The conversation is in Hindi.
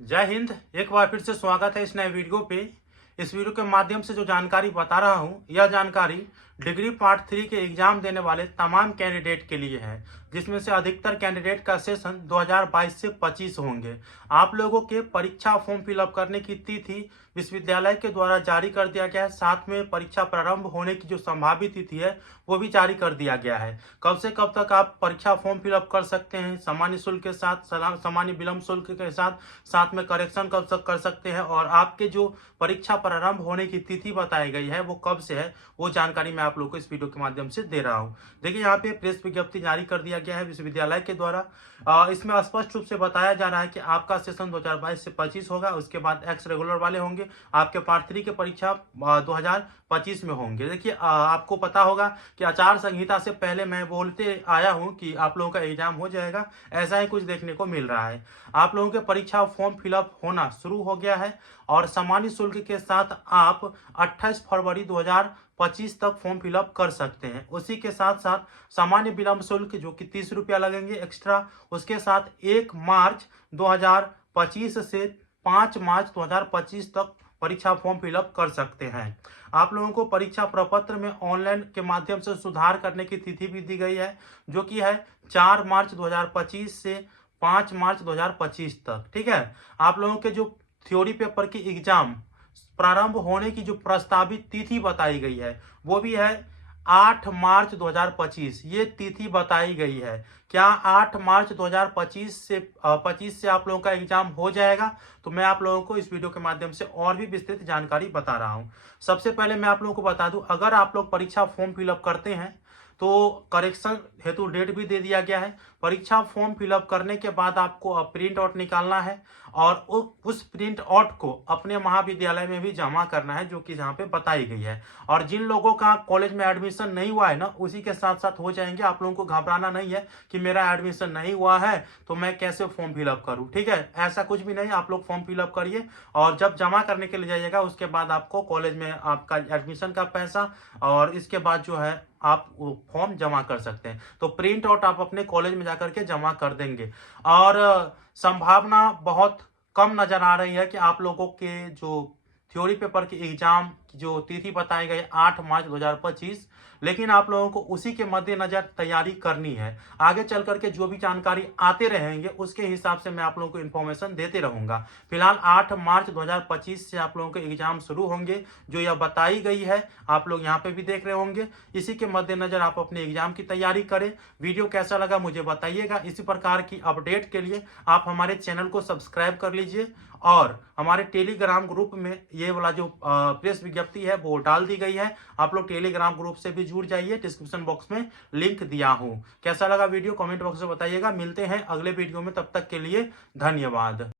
जय हिंद। एक बार फिर से स्वागत है इस नए वीडियो पे। इस वीडियो के माध्यम से जो जानकारी बता रहा हूँ, यह जानकारी डिग्री पार्ट 3 के एग्जाम देने वाले तमाम कैंडिडेट के लिए है, जिसमें से अधिकतर कैंडिडेट का सेशन 2022 से 25 होंगे। आप लोगों के परीक्षा फॉर्म फिलअप करने की तिथि विश्वविद्यालय के द्वारा जारी कर दिया गया है। साथ में परीक्षा प्रारंभ होने की जो संभावित तिथि है वो भी जारी कर दिया गया है। कब से कब तक आप परीक्षा फॉर्म फिलअप कर सकते हैं, सामान्य शुल्क के साथ, सामान्य विलंब शुल्क के साथ में करेक्शन कब तक कर सकते हैं, और आपके जो परीक्षा प्रारंभ होने की तिथि बताई गई है वो कब से है, वो जानकारी मैं आप लोगों को इस वीडियो के माध्यम से दे रहा हूं। देखिए, यहाँ पे प्रेस विज्ञप्ति जारी कर दिया गया है विश्वविद्यालय के द्वारा। इसमें स्पष्ट रूप से बताया जा रहा है कि आपका सेशन 2022 से 25 होगा। उसके बाद एक्स रेगुलर वाले होंगे, आपके पार्ट 3 के परीक्षा 2025 में होंगे। देखिए, आपको पता होगा कि आचार संहिता से पहले मैं बोलते आया हूं कि आप लोगों का एग्जाम हो जाएगा। ऐसा ही कुछ देखने को मिल रहा है। आप लोगों के परीक्षा फॉर्म फिलअप होना शुरू हो गया है और सामान्य शुल्क के साथ आप 28 फरवरी 2025 तक फॉर्म फिलअप कर सकते हैं। उसी के साथ साथ सामान्य विलंब शुल्क जो कि 30 रुपया लगेंगे एक्स्ट्रा, उसके साथ 1 मार्च 2025 से 5 मार्च 2025 तक परीक्षा फॉर्म फिलअप कर सकते हैं। आप लोगों को परीक्षा प्रपत्र में ऑनलाइन के माध्यम से सुधार करने की तिथि भी दी गई है, जो कि है 4 मार्च 2025 से 5 मार्च 2025 तक। ठीक है। आप लोगों के जो थ्योरी पेपर की एग्जाम प्रारंभ होने की जो प्रस्तावित तिथि बताई गई है वो भी है 8 मार्च 2025। ये तिथि बताई गई है। क्या 8 मार्च 2025 से 25 से आप लोगों का एग्जाम हो जाएगा? तो मैं आप लोगों को इस वीडियो के माध्यम से और भी विस्तृत जानकारी बता रहा हूं। सबसे पहले मैं आप लोगों को बता दूं, अगर आप लोग परीक्षा फॉर्म फिलअप करते हैं तो करेक्शन हेतु डेट भी दे दिया गया है। परीक्षा फॉर्म फिलअप करने के बाद आपको प्रिंट आउट निकालना है और उस प्रिंट आउट को अपने महाविद्यालय में भी जमा करना है, जो कि जहाँ पे बताई गई है। और जिन लोगों का कॉलेज में एडमिशन नहीं हुआ है ना, उसी के साथ साथ हो जाएंगे। आप लोगों को घबराना नहीं है कि मेरा एडमिशन नहीं हुआ है तो मैं कैसे फॉर्म फिलअप करूँ। ठीक है, ऐसा कुछ भी नहीं। आप लोग फॉर्म फिलअप करिए और जब जमा करने के लिए जाइएगा उसके बाद आपको कॉलेज में आपका एडमिशन का पैसा और इसके बाद जो है आप फॉर्म जमा कर सकते हैं। तो प्रिंट आउट आप अपने कॉलेज में जाकर के जमा कर देंगे। और संभावना बहुत कम नजर आ रही है कि आप लोगों के जो थ्योरी पेपर की एग्जाम की जो तिथि बताई गई 8 मार्च 2025, लेकिन आप लोगों को उसी के मद्देनजर तैयारी करनी है। आगे चल करके जो भी जानकारी आते रहेंगे उसके हिसाब से मैं आप लोगों को इन्फॉर्मेशन देते रहूंगा। फिलहाल 8 मार्च 2025 से आप लोगों के एग्जाम शुरू होंगे, जो यह बताई गई है। आप लोग यहाँ पे भी देख रहे होंगे। इसी के मद्देनजर आप अपने एग्जाम की तैयारी करें। वीडियो कैसा लगा मुझे बताइएगा। इसी प्रकार की अपडेट के लिए आप हमारे चैनल को सब्सक्राइब कर लीजिए और हमारे टेलीग्राम ग्रुप में ये वाला जो प्रेस विज्ञप्ति है वो डाल दी गई है। आप लोग टेलीग्राम ग्रुप से भी जुड़ जाइए, डिस्क्रिप्शन बॉक्स में लिंक दिया हूं। कैसा लगा वीडियो कमेंट बॉक्स में बताइएगा। मिलते हैं अगले वीडियो में, तब तक के लिए धन्यवाद।